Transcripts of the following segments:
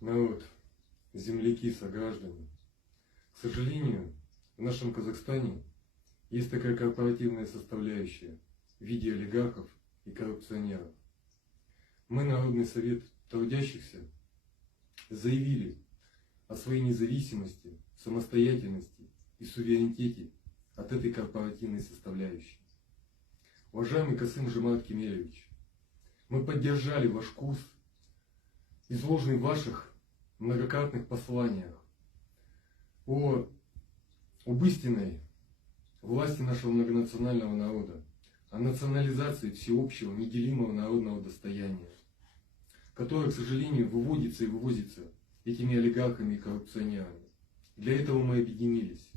народ, земляки, сограждане. К сожалению, в нашем Казахстане есть такая корпоративная составляющая в виде олигархов и коррупционеров. Мы, Народный совет трудящихся, заявили о своей независимости, самостоятельности и суверенитете от этой корпоративной составляющей. Уважаемый Касым-Жомарт Кемелевич, мы поддержали ваш курс, изложенный в ваших многократных посланиях об истинной власти нашего многонационального народа, о национализации всеобщего неделимого народного достояния, которое, к сожалению, выводится и вывозится этими олигархами и коррупционерами. Для этого мы объединились.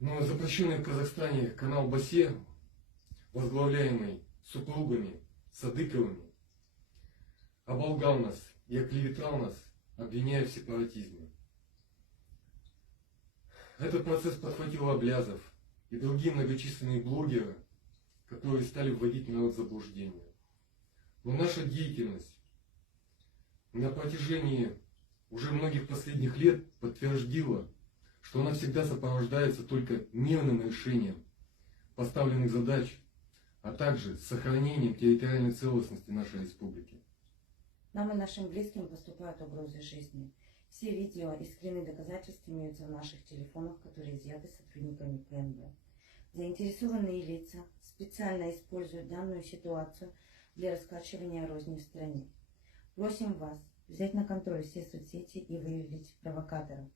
Но запрещенный в Казахстане канал Басе, возглавляемый супругами Садыковыми, оболгал нас и оклеветал нас, обвиняя в сепаратизме. Этот процесс подхватил Аблязов и другие многочисленные блогеры, которые стали вводить народ в заблуждение. Но наша деятельность на протяжении уже многих последних лет подтвердила, что она всегда сопровождается только мирным решением поставленных задач, а также сохранением территориальной целостности нашей республики. Нам и нашим близким поступают угрозы жизни. Все видео и скрины доказательств имеются в наших телефонах, которые изъяты сотрудниками КНБ. Заинтересованные лица специально используют данную ситуацию для раскачивания розни в стране. Просим вас взять на контроль все соцсети и выявить провокаторов.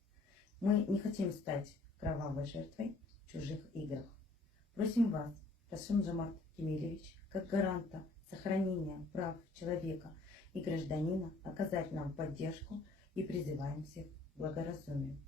Мы не хотим стать кровавой жертвой в чужих играх. Просим вас, Касым-Жомарт Кемелевич, как гаранта сохранения прав человека и гражданина, оказать нам поддержку и призываем всех к благоразумию.